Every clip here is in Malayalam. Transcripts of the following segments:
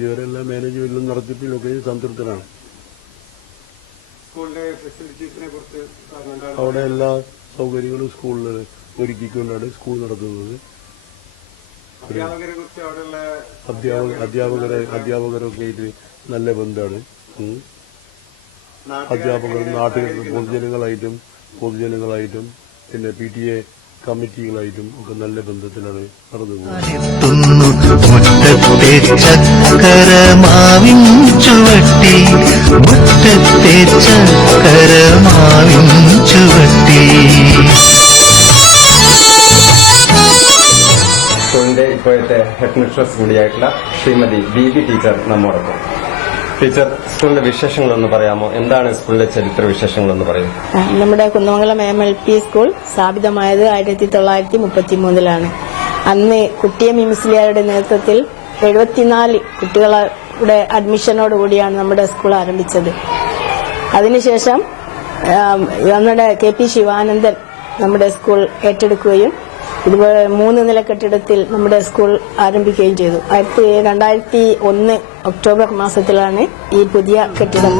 ഇവരെല്ലാം മാനേജ്മെന്റിലും നടത്തിപ്പിലൊക്കെ സംതൃപ്തരാണ്. അവിടെ എല്ലാ സൗകര്യങ്ങളും സ്കൂളിൽ ഒരുക്കിക്കൊണ്ടാണ് സ്കൂൾ നടത്തുന്നത്. അധ്യാപകരൊക്കെ ആയിട്ട് നല്ല ബന്ധമാണ്. അധ്യാപകർ പൊതുജനങ്ങളായിട്ടും പിന്നെ PTA കമ്മിറ്റികളായിട്ടും ഒക്കെ നല്ല ബന്ധത്തിലാണ് നടന്നുപോകുന്നത്. സ്കൂളിന്റെ ഇപ്പോഴത്തെ ഹെഡ് മിസ്ട്രസ് കൂടിയായിട്ടുള്ള ശ്രീമതി ബീബി ടീച്ചർ നമ്മോടൊപ്പം. ടീച്ചർ, സ്കൂളിന്റെ വിശേഷങ്ങളൊന്ന് പറയാമോ? എന്താണ് സ്കൂളിലെ ചരിത്ര വിശേഷങ്ങളെന്ന് പറയും? നമ്മുടെ കുന്നമംഗലം MLP സ്കൂൾ സ്ഥാപിതമായത് 1933 അന്ന് കുട്ടിയം മുസ്ലിയാരുടെ നേതൃത്വത്തിൽ 74 കുട്ടികളുടെ അഡ്മിഷനോടുകൂടിയാണ് നമ്മുടെ സ്കൂൾ ആരംഭിച്ചത്. അതിനുശേഷം നമ്മുടെ KP ശിവാനന്ദൻ നമ്മുടെ സ്കൂൾ ഏറ്റെടുക്കുകയും ഇതുപോലെ 3 നില കെട്ടിടത്തിൽ നമ്മുടെ സ്കൂൾ ആരംഭിക്കുകയും ചെയ്തു. 2001 ഒക്ടോബർ മാസത്തിലാണ് ഈ പുതിയ കെട്ടിടം.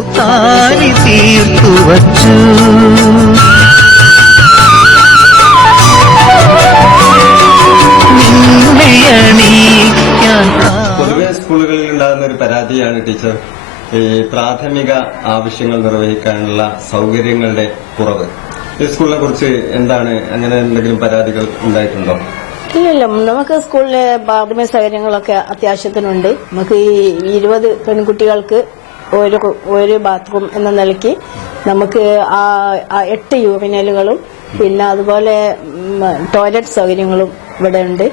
പൊതുവെ സ്കൂളുകളിൽ ഉണ്ടാകുന്ന ഒരു പരാതിയാണ് ടീച്ചർ, ഈ പ്രാഥമിക ആവശ്യങ്ങൾ നിർവഹിക്കാനുള്ള സൗകര്യങ്ങളുടെ കുറവ്. ഈ സ്കൂളിനെ കുറിച്ച് എന്താണ്, അങ്ങനെ എന്തെങ്കിലും പരാതികൾ ഉണ്ടായിട്ടുണ്ടോ? ഇല്ലല്ല, നമുക്ക് സ്കൂളിലെ പ്രാഥമിക സൗകര്യങ്ങളൊക്കെ അത്യാവശ്യത്തിനുണ്ട്. നമുക്ക് ഈ 20 പെൺകുട്ടികൾക്ക് ഒരു ബാത്റൂം എന്ന നിലയ്ക്ക് നമുക്ക് 8 യൂറിനലുകളും പിന്നെ അതുപോലെ ടോയ്ലറ്റ് സൗകര്യങ്ങളും ഇവിടെ ഉണ്ട്.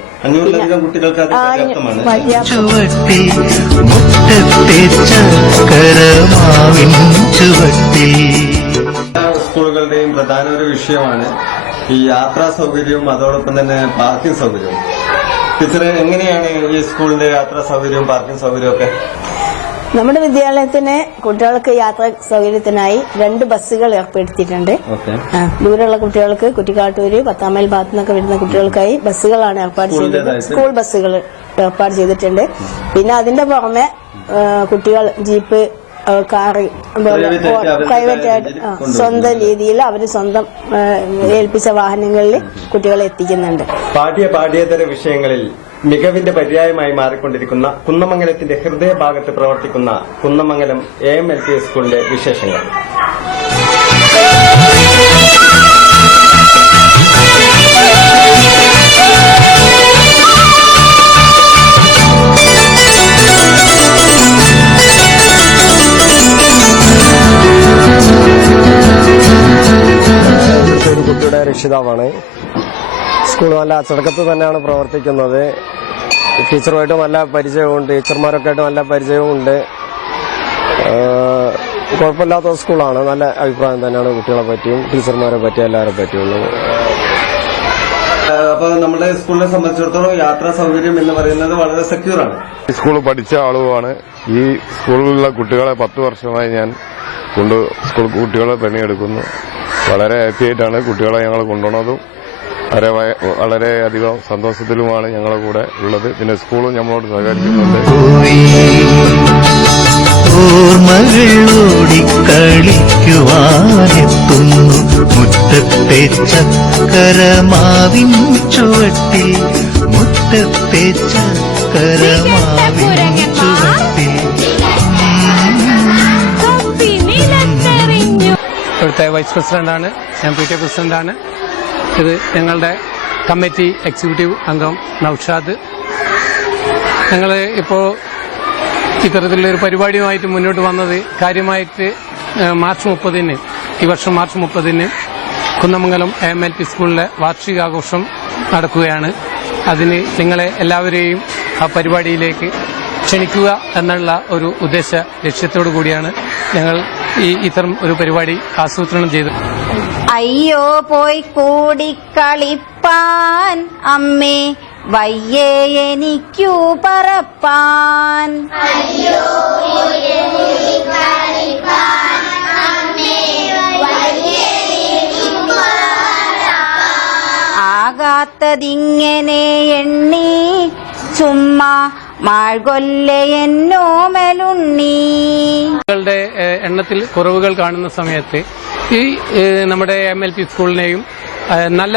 സ്കൂളുകളുടെയും പ്രധാന ഒരു വിഷയമാണ് ഈ യാത്രാ സൗകര്യവും അതോടൊപ്പം തന്നെ പാർക്കിംഗ് സൗകര്യവും. ടീച്ചറെ, എങ്ങനെയാണ് ഈ സ്കൂളിന്റെ യാത്രാ സൗകര്യവും പാർക്കിംഗ് സൗകര്യവും ഒക്കെ? നമ്മുടെ വിദ്യാലയത്തിന് കുട്ടികൾക്ക് യാത്രാ സൗകര്യത്തിനായി 2 ബസ്സുകൾ ഏർപ്പെടുത്തിയിട്ടുണ്ട്. ദൂരെയുള്ള കുട്ടികൾക്ക് കുറ്റിക്കാട്ടൂര്, പത്താമൈൽ ഭാഗത്തു നിന്നൊക്കെ വരുന്ന കുട്ടികൾക്കായി ബസ്സുകളാണ് ഏർപ്പാട് ചെയ്തത്. സ്കൂൾ ബസ്സുകൾ ഏർപ്പാട് ചെയ്തിട്ടുണ്ട്. പിന്നെ അതിന്റെ പുറമെ കുട്ടികൾ ജീപ്പ്, കാറ്, പ്രൈവറ്റ് ആയിട്ട് സ്വന്തം രീതിയിൽ അവർ സ്വന്തം ഏൽപ്പിച്ച വാഹനങ്ങളിൽ കുട്ടികളെ എത്തിക്കുന്നുണ്ട്. പാഠ്യേതര വിഷയങ്ങളിൽ മികവിന്റെ പര്യായമായി മാറിക്കൊണ്ടിരിക്കുന്ന കുന്നമംഗലത്തിന്റെ ഹൃദയഭാഗത്ത് പ്രവർത്തിക്കുന്ന കുന്നമംഗലം AMLP സ്കൂളിന്റെ വിശേഷങ്ങൾ. കുട്ടിയുടെ രക്ഷിതാവാണ്. സ്കൂൾ നല്ല അച്ചടക്കത്ത് തന്നെയാണ് പ്രവർത്തിക്കുന്നത്. ടീച്ചറുമായിട്ട് നല്ല പരിചയവും ടീച്ചർമാരൊക്കെ ആയിട്ട് നല്ല പരിചയവും ഉണ്ട്. കുഴപ്പമില്ലാത്ത സ്കൂളാണ്. നല്ല അഭിപ്രായം തന്നെയാണ് കുട്ടികളെ പറ്റിയും ടീച്ചർമാരെ പറ്റിയും എല്ലാവരെ പറ്റിയുള്ളത്. അപ്പൊ നമ്മുടെ സ്കൂളിനെ സംബന്ധിച്ചിടത്തോളം യാത്രാ സൗകര്യം എന്ന് പറയുന്നത് വളരെ സെക്യൂറാണ്. സ്കൂൾ പഠിച്ച ആളുമാണ്. ഈ സ്കൂളിലുള്ള കുട്ടികളെ 10 വർഷമായി ഞാൻ സ്കൂൾ കുട്ടികളെ പണിയെടുക്കുന്നു. വളരെ ഹാപ്പി ആയിട്ടാണ് കുട്ടികളെ ഞങ്ങൾ കൊണ്ടുപോകുന്നതും വളരെയധികം സന്തോഷത്തിലുമാണ് ഞങ്ങളുടെ കൂടെ ഉള്ളത്. പിന്നെ സ്കൂളും നമ്മളോട് സഹകരിക്കുന്നുണ്ട്. മുറ്റത്തെ ചക്കരമാവിൻ ചുവട്ടിൽ മുറ്റത്തെ ചക്കരമാവിൻ ചുവട്ടിൽ. ഇവിടുത്തെ വൈസ് പ്രസിഡന്റാണ്, ഞാൻ PTA പ്രസിഡന്റാണ്. ഇത് ഞങ്ങളുടെ കമ്മിറ്റി എക്സിക്യൂട്ടീവ് അംഗം നൌഷാദ്. ഞങ്ങൾ ഇപ്പോൾ ഇത്തരത്തിലുള്ളൊരു പരിപാടിയുമായിട്ട് മുന്നോട്ട് വന്നത് കാര്യമായിട്ട് മാർച്ച് 30 ഈ വർഷം മാർച്ച് 30 കുന്നമംഗലം AMLP സ്കൂളിലെ വാർഷികാഘോഷം നടക്കുകയാണ്. അതിന് നിങ്ങളെ എല്ലാവരെയും ആ പരിപാടിയിലേക്ക് ക്ഷണിക്കുക എന്നുള്ള ഒരു ഉദ്ദേശ ലക്ഷ്യത്തോടു കൂടിയാണ് ഞങ്ങൾ ഇത്തരം ഒരു പരിപാടി ആസൂത്രണം ചെയ്തത്. അയ്യോ പോയി കൂടിക്കളിപ്പാൻ അമ്മേ വയ്യേ എനിക്കു പറപ്പാൻ. ആകാത്തതിങ്ങനെ എണ്ണി ചുമ്മാ മാൾകൊല്ലയെന്നോമലുണ്ണി. കുട്ടികളുടെ എണ്ണത്തിൽ കുറവുകൾ കാണുന്ന സമയത്ത് ഈ നമ്മുടെ MLP സ്കൂളിനെയും നല്ല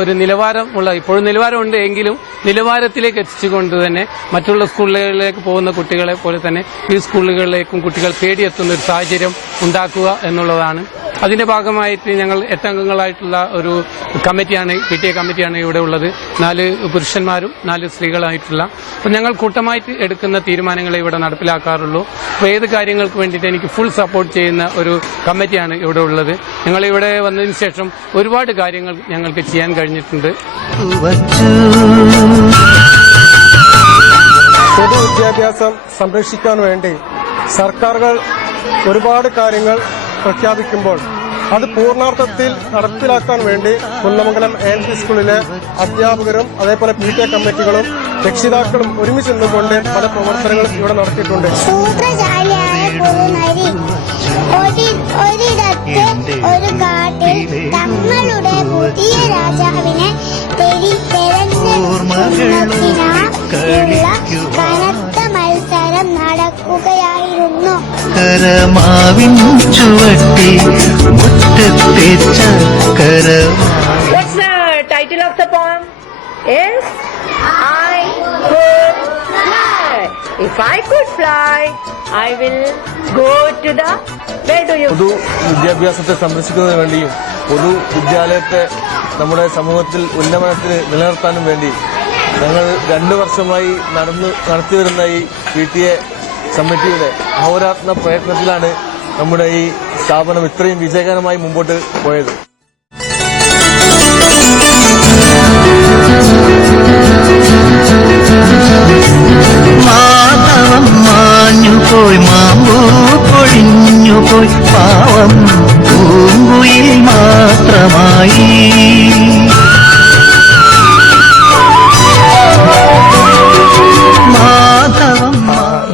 ഒരു നിലവാരമുള്ള, ഇപ്പോഴും നിലവാരമുണ്ട് എങ്കിലും നിലവാരത്തിലേക്ക് എത്തിച്ചുകൊണ്ട് തന്നെ മറ്റുള്ള സ്കൂളുകളിലേക്ക് പോകുന്ന കുട്ടികളെ പോലെ തന്നെ ഈ സ്കൂളുകളിലേക്കും കുട്ടികൾ തേടിയെത്തുന്ന ഒരു സാഹചര്യം ഉണ്ടാക്കുക എന്നുള്ളതാണ്. അതിന്റെ ഭാഗമായിട്ട് ഞങ്ങൾ 8 അംഗങ്ങളായിട്ടുള്ള ഒരു കമ്മിറ്റിയാണ്, PTA കമ്മിറ്റിയാണ് ഇവിടെ ഉള്ളത്. 4 പുരുഷന്മാരും 4 സ്ത്രീകളായിട്ടുള്ള. അപ്പോൾ ഞങ്ങൾ കൂട്ടമായിട്ട് എടുക്കുന്ന തീരുമാനങ്ങളെ ഇവിടെ നടപ്പിലാക്കാറുള്ളൂ. അപ്പോൾ ഏത് കാര്യങ്ങൾക്ക് വേണ്ടിയിട്ട് എനിക്ക് ഫുൾ സപ്പോർട്ട് ചെയ്യുന്ന ഒരു കമ്മിറ്റിയാണ് ഇവിടെ ഉള്ളത്. ഞങ്ങൾ ഇവിടെ വന്നതിന് ശേഷം ഒരുപാട് കാര്യങ്ങൾ ഞങ്ങൾക്ക് ചെയ്യാൻ കഴിഞ്ഞിട്ടുണ്ട്. പൊതുവിദ്യാഭ്യാസം സംരക്ഷിക്കാൻ വേണ്ടി സർക്കാരുകൾ ഒരുപാട് കാര്യങ്ങൾ പ്രഖ്യാപിക്കുമ്പോൾ അത് പൂർണ്ണാർത്ഥത്തിൽ നടപ്പിലാക്കാൻ വേണ്ടി കുന്നമംഗലം ALP സ്കൂളിലെ അധ്യാപകരും അതേപോലെ PTA കമ്മിറ്റികളും രക്ഷിതാക്കളും ഒരുമിച്ച് നിന്നുകൊണ്ട് പല പ്രവർത്തനങ്ങളും ഇവിടെ നടത്തിയിട്ടുണ്ട്. സൂത്രശാലിയായ കുറുനരി ഒരിടത്ത് ഒരു കാട്ടിൽ തങ്ങളുടെ പുതിയ രാജാവിനെ തെരഞ്ഞെടുക്കുന്നതിനുള്ള കനത്ത മത്സരം നടക്കുകയായിരുന്നു. കരമാവിൻ ചുവട്ടിൽ മുറ്റത്തെ ചക്കരമാ. What's the title of the poem? Is I could fly. If I could fly, I will go to the. Where do you? പൊതു വിദ്യാഭ്യാസത്തെ സംരക്ഷിക്കുന്നതിന് വേണ്ടിയും പൊതുവിദ്യാലയത്തെ നമ്മുടെ സമൂഹത്തിൽ ഉന്നമനത്തിന് നിലനിർത്താനും വേണ്ടി ഞങ്ങൾ 2 വർഷമായി നടത്തിവരുന്ന ഈ PTA കമ്മിറ്റിയുടെ അഹോരാത്ര പ്രയത്നത്തിലാണ് നമ്മുടെ ഈ സ്ഥാപനം ഇത്രയും വിജയകരമായി മുമ്പോട്ട് പോയത്. മാധവം മാഞ്ഞുപോയി മാമ്പൂ പൊഴിഞ്ഞുപോയി പാവം പൂങ്കുയിൽ മാത്രമായി.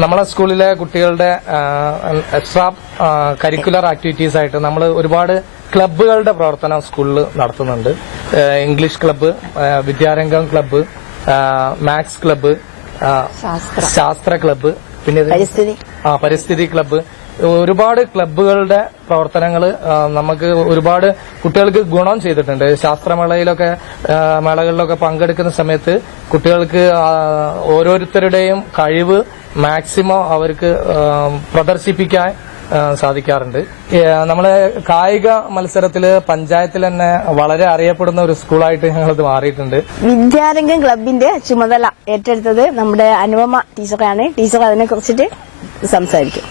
നമ്മളെ സ്കൂളിലെ കുട്ടികളുടെ എക്സ്ട്രാ കരിക്കുലർ ആക്ടിവിറ്റീസ് ആയിട്ട് നമ്മൾ ഒരുപാട് ക്ലബ്ബുകളുടെ പ്രവർത്തനം സ്കൂളിൽ നടത്തുന്നുണ്ട്. English club, Vidyarangam club, maths club, ശാസ്ത്ര ക്ലബ്ബ്, പിന്നെ പരിസ്ഥിതി ക്ലബ്ബ്. ഒരുപാട് ക്ലബ്ബുകളുടെ പ്രവർത്തനങ്ങൾ നമുക്ക് ഒരുപാട് കുട്ടികൾക്ക് ഗുണം ചെയ്തിട്ടുണ്ട്. മേളകളിലൊക്കെ പങ്കെടുക്കുന്ന സമയത്ത് കുട്ടികൾക്ക് ഓരോരുത്തരുടെയും കഴിവ് മാക്സിമം അവർക്ക് പ്രദർശിപ്പിക്കാൻ സാധിക്കാറുണ്ട്. നമ്മളെ കായിക മത്സരത്തില് പഞ്ചായത്തിൽ തന്നെ വളരെ അറിയപ്പെടുന്ന ഒരു സ്കൂളായിട്ട് ഞങ്ങളത് മാറിയിട്ടുണ്ട്. വിദ്യാരംഗം ക്ലബിന്റെ ചുമതല ഏറ്റെടുത്തത് നമ്മുടെ അനുപമ ടീച്ചറാണ്. ടീച്ചർ അതിനെ കുറിച്ചിട്ട് സംസാരിക്കും.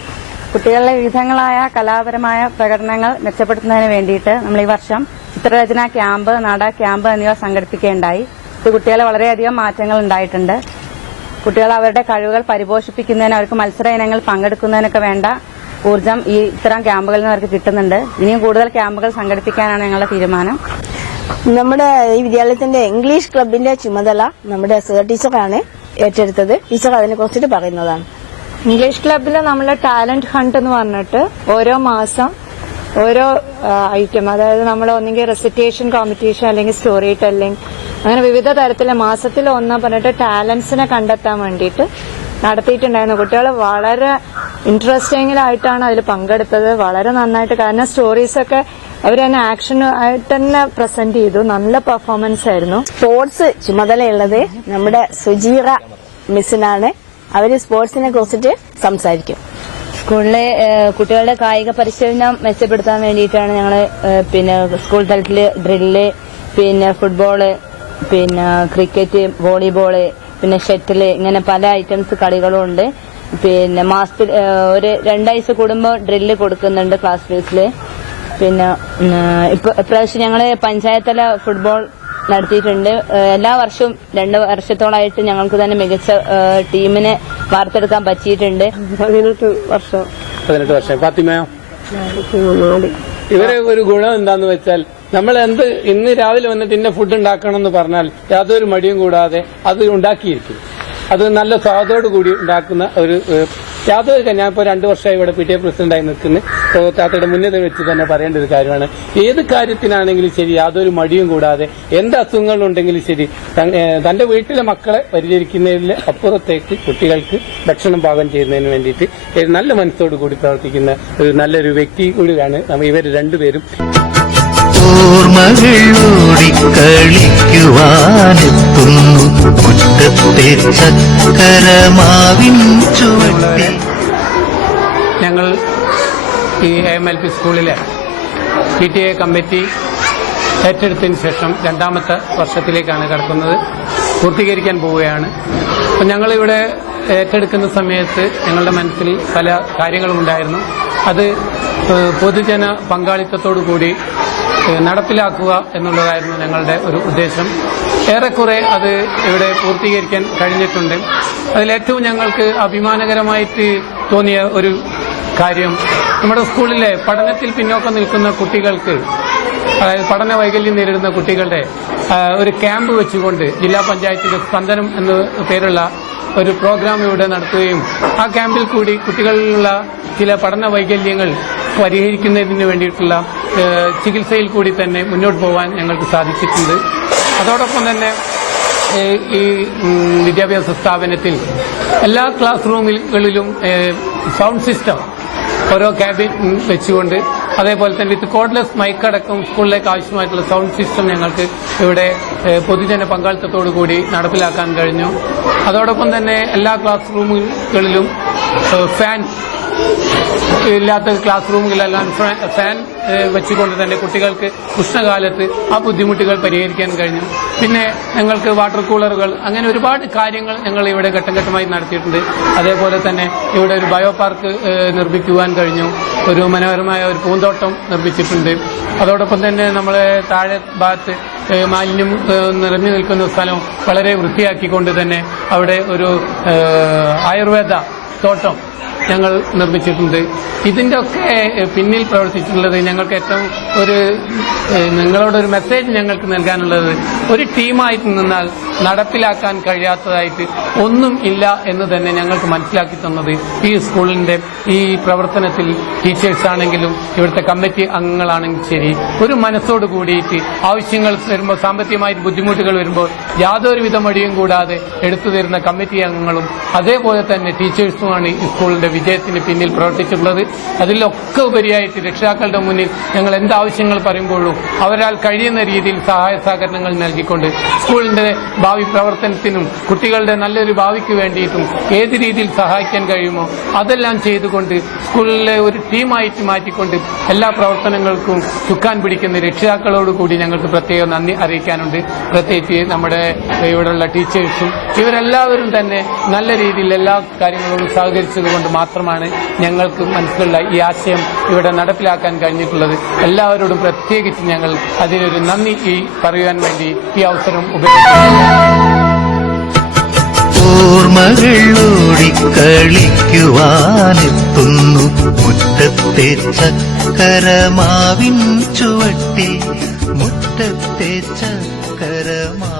കുട്ടികളിലെ വിവിധങ്ങളായ കലാപരമായ പ്രകടനങ്ങൾ മെച്ചപ്പെടുത്തുന്നതിന് വേണ്ടിയിട്ട് നമ്മൾ ഈ വർഷം ചിത്രരചന ക്യാമ്പ്, നാടക ക്യാമ്പ് എന്നിവ സംഘടിപ്പിക്കുകയുണ്ടായി. ഇത് കുട്ടികളെ വളരെയധികം മാറ്റങ്ങൾ ഉണ്ടായിട്ടുണ്ട്. കുട്ടികൾ അവരുടെ കഴിവുകൾ പരിപോഷിപ്പിക്കുന്നതിന്, അവർക്ക് മത്സര ഇനങ്ങൾ പങ്കെടുക്കുന്നതിനൊക്കെ വേണ്ട ഊർജ്ജം ഈ ഇത്തരം ക്യാമ്പുകളിൽ നിന്ന് അവർക്ക് കിട്ടുന്നുണ്ട്. ഇനിയും കൂടുതൽ ക്യാമ്പുകൾ സംഘടിപ്പിക്കാനാണ് ഞങ്ങളുടെ തീരുമാനം. നമ്മുടെ ഈ വിദ്യാലയത്തിന്റെ ഇംഗ്ലീഷ് ക്ലബിന്റെ ചുമതല നമ്മുടെ സർ ടീച്ചറാണ് ഏറ്റെടുത്തത്. ടീച്ചർ അതിനെ കുറിച്ചിട്ട് പറയുന്നതാണ്. ഇംഗ്ലീഷ് ക്ലബിൽ നമ്മൾ ടാലന്റ് ഹണ്ട് എന്ന് പറഞ്ഞിട്ട് ഓരോ മാസം ഓരോ ഐറ്റം, അതായത് നമ്മൾ ഒന്നെങ്കിൽ റെസിറ്റേഷൻ കോമ്പറ്റീഷൻ അല്ലെങ്കിൽ സ്റ്റോറി ടെല്ലിംഗ്, അങ്ങനെ വിവിധ തരത്തിലെ മാസത്തിൽ ഒന്ന് പറഞ്ഞിട്ട് ടാലന്റ്സിനെ കണ്ടെത്താൻ വേണ്ടിയിട്ട് നടത്തിയിട്ടുണ്ടായിരുന്നു. കുട്ടികൾ വളരെ ഇൻട്രസ്റ്റിംഗിലായിട്ടാണ് അതിൽ പങ്കെടുത്തത്. വളരെ നന്നായിട്ട്, കാരണം സ്റ്റോറീസൊക്കെ അവർ തന്നെ ആക്ഷൻ ആയിട്ട് തന്നെ പ്രസന്റ് ചെയ്തു. നല്ല പെർഫോമൻസ് ആയിരുന്നു. സ്പോർട്സ് ചുമതലയുള്ളത് നമ്മുടെ സുജീറ മിസ്സിനാണ്. അവര് സ്പോർട്സിനെ കുറിച്ചിട്ട് സംസാരിക്കും. സ്കൂളിലെ കുട്ടികളുടെ കായിക പരിശീലനം മെച്ചപ്പെടുത്താൻ വേണ്ടിയിട്ടാണ് ഞങ്ങൾ സ്കൂൾ തലത്തില് drill, football, cricket, volleyball, shuttle, ഇങ്ങനെ പല ഐറ്റംസ് കളികളും ഉണ്ട്. മാസത്തിൽ ഒരു 2 ആഴ്ച കൂടുമ്പോൾ ഡ്രില്ല് കൊടുക്കുന്നുണ്ട് ക്ലാസ് ബേസില്. ഇപ്രാവശ്യം ഞങ്ങള് പഞ്ചായത്തല ഫുട്ബോൾ നടത്തിയിട്ടുണ്ട്. എല്ലാ വർഷവും 2 വർഷത്തോളായിട്ട് ഞങ്ങൾക്ക് തന്നെ മികച്ച ടീമിനെ വാർത്തെടുക്കാൻ പറ്റിയിട്ടുണ്ട്. 18 വർഷം. ഫാത്തിമയോ? ഇവരെ ഒരു ഗുണം എന്താന്ന് വെച്ചാൽ, നമ്മൾ ഇന്ന് രാവിലെ വന്നിട്ട് ഇന്ന ഫുഡ് ഉണ്ടാക്കണം എന്ന് പറഞ്ഞാൽ യാതൊരു മടിയും കൂടാതെ അത് ഉണ്ടാക്കിയിരിക്കും. അത് നല്ല സ്വാദോട് കൂടി ഉണ്ടാക്കുന്ന ഒരു യാതൊരു ഞാനിപ്പോൾ 2 വർഷമായി ഇവിടെ PTA പ്രസിഡന്റായി നിൽക്കുന്നു. ഇപ്പോൾ താത്തയുടെ മുന്നിൽ വെച്ച് തന്നെ പറയേണ്ട ഒരു കാര്യമാണ്, ഏത് കാര്യത്തിനാണെങ്കിലും ശരി യാതൊരു മടിയും കൂടാതെ എന്ത് അസുഖങ്ങളുണ്ടെങ്കിലും ശരി തന്റെ വീട്ടിലെ മക്കളെ പരിചരിക്കുന്നതിൽ അപ്പുറത്തേക്ക് കുട്ടികൾക്ക് ഭക്ഷണം പാകം ചെയ്യുന്നതിന് വേണ്ടിയിട്ട് നല്ല മനസ്സോടു കൂടി പ്രവർത്തിക്കുന്ന ഒരു നല്ലൊരു വ്യക്തി കൂടിയാണ് ഇവർ രണ്ടുപേരും. ഞങ്ങൾ ഈ AMLP സ്കൂളിലെ PTA കമ്മിറ്റി ഏറ്റെടുത്തതിന് ശേഷം 2ാമത്തെ വർഷത്തിലേക്കാണ് കടക്കുന്നത്, പൂർത്തീകരിക്കാൻ പോവുകയാണ്. അപ്പം ഞങ്ങളിവിടെ ഏറ്റെടുക്കുന്ന സമയത്ത് ഞങ്ങളുടെ മനസ്സിൽ പല കാര്യങ്ങളും ഉണ്ടായിരുന്നു. അത് പൊതുജന പങ്കാളിത്തത്തോടു കൂടി നടപ്പിലാക്കുക എന്നുള്ളതായിരുന്നു ഞങ്ങളുടെ ഒരു ഉദ്ദേശം. ഏറെക്കുറെ അത് ഇവിടെ പൂർത്തീകരിക്കാൻ കഴിഞ്ഞിട്ടുണ്ട്. അതിലേറ്റവും ഞങ്ങൾക്ക് അഭിമാനകരമായിട്ട് തോന്നിയ ഒരു കാര്യം, നമ്മുടെ സ്കൂളിലെ പഠനത്തിൽ പിന്നോക്കം നിൽക്കുന്ന കുട്ടികൾക്ക്, അതായത് പഠന വൈകല്യം നേരിടുന്ന കുട്ടികളുടെ ഒരു ക്യാമ്പ് വെച്ചുകൊണ്ട് ജില്ലാ പഞ്ചായത്തിന്റെ സ്പന്ദനം എന്ന പേരുള്ള ഒരു പ്രോഗ്രാം ഇവിടെ നടത്തുകയും ആ ക്യാമ്പിൽ കൂടി കുട്ടികളിലുള്ള ചില പഠന വൈകല്യങ്ങൾ പരിഹരിക്കുന്നതിന് വേണ്ടിയിട്ടുള്ള ചികിത്സയിൽ കൂടി തന്നെ മുന്നോട്ട് പോകാൻ ഞങ്ങൾക്ക് സാധിച്ചിട്ടുണ്ട്. അതോടൊപ്പം തന്നെ ഈ വിദ്യാഭ്യാസ സ്ഥാപനത്തിൽ എല്ലാ ക്ലാസ് റൂമുകളിലും സൗണ്ട് സിസ്റ്റം ഓരോ ക്യാബിൻ വെച്ചുകൊണ്ട്, അതേപോലെ തന്നെ വിത്ത് കോഡ്ലെസ് മൈക്കടക്കം സ്കൂളിലേക്ക് ആവശ്യമായിട്ടുള്ള സൗണ്ട് സിസ്റ്റം ഞങ്ങൾക്ക് ഇവിടെ പൊതുജന പങ്കാളിത്തത്തോടു കൂടി നടപ്പിലാക്കാൻ കഴിഞ്ഞു. അതോടൊപ്പം തന്നെ എല്ലാ ക്ലാസ് റൂമുകളിലും ഫാൻ ഇല്ലാത്ത ക്ലാസ് റൂമുകളെല്ലാം ഫാൻ വെച്ചുകൊണ്ട് തന്നെ കുട്ടികൾക്ക് ഉഷ്ണകാലത്ത് ആ ബുദ്ധിമുട്ടുകൾ പരിഹരിക്കാൻ കഴിഞ്ഞു. പിന്നെ ഞങ്ങൾക്ക് വാട്ടർ കൂളറുകൾ, അങ്ങനെ ഒരുപാട് കാര്യങ്ങൾ ഞങ്ങൾ ഇവിടെ ഘട്ടം ഘട്ടമായി നടത്തിയിട്ടുണ്ട്. അതേപോലെ തന്നെ ഇവിടെ ഒരു ബയോ പാർക്ക് നിർമ്മിക്കുവാൻ കഴിഞ്ഞു, ഒരു മനോഹരമായ ഒരു പൂന്തോട്ടം നിർമ്മിച്ചിട്ടുണ്ട്. അതോടൊപ്പം തന്നെ നമ്മളെ താഴെ ഭാഗത്ത് മാലിന്യം നിറഞ്ഞു നിൽക്കുന്ന സ്ഥലം വളരെ വൃത്തിയാക്കിക്കൊണ്ട് തന്നെ അവിടെ ഒരു ആയുർവേദ തോട്ടം ഞങ്ങൾ നിർമ്മിച്ചിട്ടുണ്ട്. ഇതിന്റെ ഒക്കെ പിന്നിൽ പ്രവർത്തിച്ചിട്ടുള്ളത് ഞങ്ങൾക്ക് ഏറ്റവും നിങ്ങളോടൊരു മെസ്സേജ് ഞങ്ങൾക്ക് നൽകാനുള്ളത്, ഒരു ടീമായിട്ട് നിന്നാൽ നടപ്പിലാക്കാൻ കഴിയാത്തതായിട്ട് ഒന്നും ഇല്ല എന്ന് തന്നെ ഞങ്ങൾക്ക് മനസ്സിലാക്കി തന്നത് ഈ സ്കൂളിന്റെ ഈ പ്രവർത്തനത്തിൽ ടീച്ചേഴ്സ് ആണെങ്കിലും ഇവിടുത്തെ കമ്മിറ്റി അംഗങ്ങളാണെങ്കിലും ശരി, ഒരു മനസ്സോട് കൂടിയിട്ട് ആവശ്യങ്ങൾ വരുമ്പോൾ, സാമ്പത്തികമായിട്ട് ബുദ്ധിമുട്ടുകൾ വരുമ്പോൾ യാതൊരുവിധ മടിയും കൂടാതെ എടുത്തു തരുന്ന കമ്മിറ്റി അംഗങ്ങളും അതേപോലെ തന്നെ ടീച്ചേഴ്സുമാണ് ഈ സ്കൂളിന്റെ വിജയത്തിന് പിന്നിൽ പ്രവർത്തിച്ചിട്ടുള്ളത്. അതിലൊക്കെ ഉപരിയായിട്ട് രക്ഷിതാക്കളുടെ മുന്നിൽ ഞങ്ങൾ എന്താവശ്യങ്ങൾ പറയുമ്പോഴും അവരാൽ കഴിയുന്ന രീതിയിൽ സഹായ സഹകരണങ്ങൾ നൽകിക്കൊണ്ട് സ്കൂളിന്റെ ഭാവി പ്രവർത്തനത്തിനും കുട്ടികളുടെ നല്ലൊരു ഭാവിക്ക് വേണ്ടിയിട്ടും ഏത് രീതിയിൽ സഹായിക്കാൻ കഴിയുമോ അതെല്ലാം ചെയ്തുകൊണ്ട് സ്കൂളിലെ ഒരു ടീമായിട്ട് മാറ്റിക്കൊണ്ട് എല്ലാ പ്രവർത്തനങ്ങൾക്കും ചുക്കാൻ പിടിക്കുന്ന രക്ഷിതാക്കളോടുകൂടി ഞങ്ങൾക്ക് പ്രത്യേകം നന്ദി അറിയിക്കാനുണ്ട്. പ്രത്യേകിച്ച് നമ്മുടെ ഇവിടെയുള്ള ടീച്ചേഴ്സും ഇവരെല്ലാവരും തന്നെ നല്ല രീതിയിൽ എല്ലാ കാര്യങ്ങളോടും സഹകരിച്ചതുകൊണ്ട് മാത്രമാണ് ഞങ്ങൾക്ക് മനസ്സിലുള്ള ഈ ആശയം ഇവിടെ നടപ്പിലാക്കാൻ കഴിഞ്ഞിട്ടുള്ളത്. എല്ലാവരോടും പ്രത്യേകിച്ച് ഞങ്ങൾ അതിനൊരു നന്ദി പറയുവാൻ വേണ്ടി ഈ അവസരം ഉപയോഗിക്കുന്നു. ഓർമ്മകളോടി കളിക്കുവാനെത്തുന്നു മുറ്റത്തെ ചക്കരമാവിൻ ചുവട്ടിൽ, മുറ്റത്തെ ചക്കരമാ